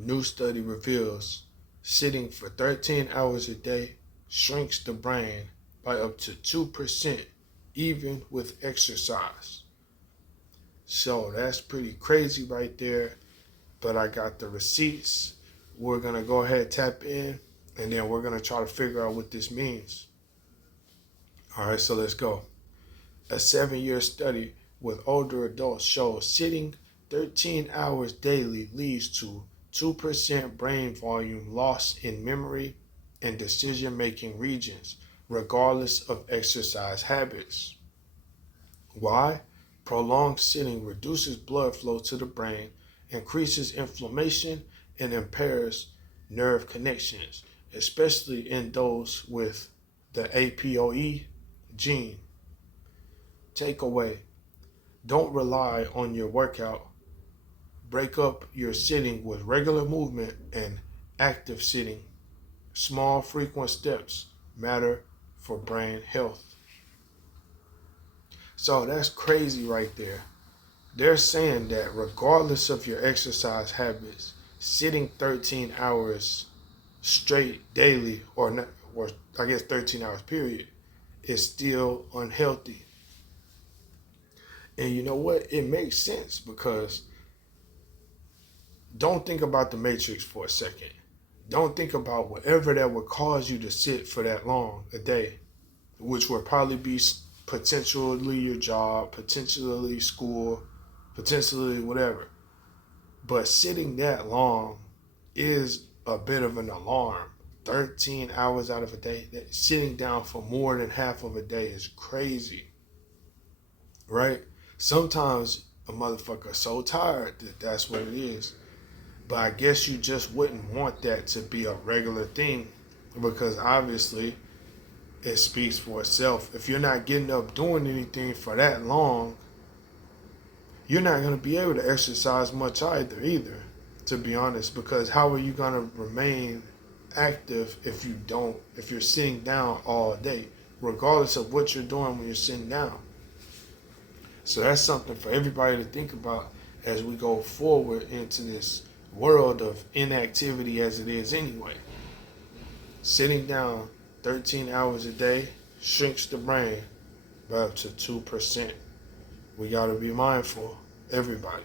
New study reveals sitting for 13 hours a day shrinks the brain by up to 2%, even with exercise. So that's pretty crazy right there. But I got the receipts. We're going to go ahead, tap in, and then we're going to try to figure out what this means. All right, so let's go. A 7-year study with older adults shows sitting 13 hours daily leads to 2% brain volume loss in memory and decision-making regions, regardless of exercise habits. Why? Prolonged sitting reduces blood flow to the brain, increases inflammation, and impairs nerve connections, especially in those with the APOE gene. Takeaway: don't rely on your workout. Break up your sitting with regular movement and active sitting. Small, frequent steps matter for brain health. So that's crazy right there. They're saying that regardless of your exercise habits, sitting 13 hours straight daily, or I guess 13 hours period, is still unhealthy. And you know what? It makes sense, because don't think about the Matrix for a second. Don't think about whatever that would cause you to sit for that long a day, which would probably be potentially your job, potentially school, potentially whatever. But sitting that long is a bit of an alarm. 13 hours out of a day, sitting down for more than half of a day is crazy, right? Sometimes a motherfucker is so tired that that's what it is. But I guess you just wouldn't want that to be a regular thing, because obviously it speaks for itself. If you're not getting up doing anything for that long, you're not going to be able to exercise much either, to be honest, because how are you going to remain active if you're sitting down all day, regardless of what you're doing when you're sitting down? So that's something for everybody to think about as we go forward into this world of inactivity as it is anyway. Sitting down 13 hours a day shrinks the brain by up to 2%. We got to be mindful, everybody.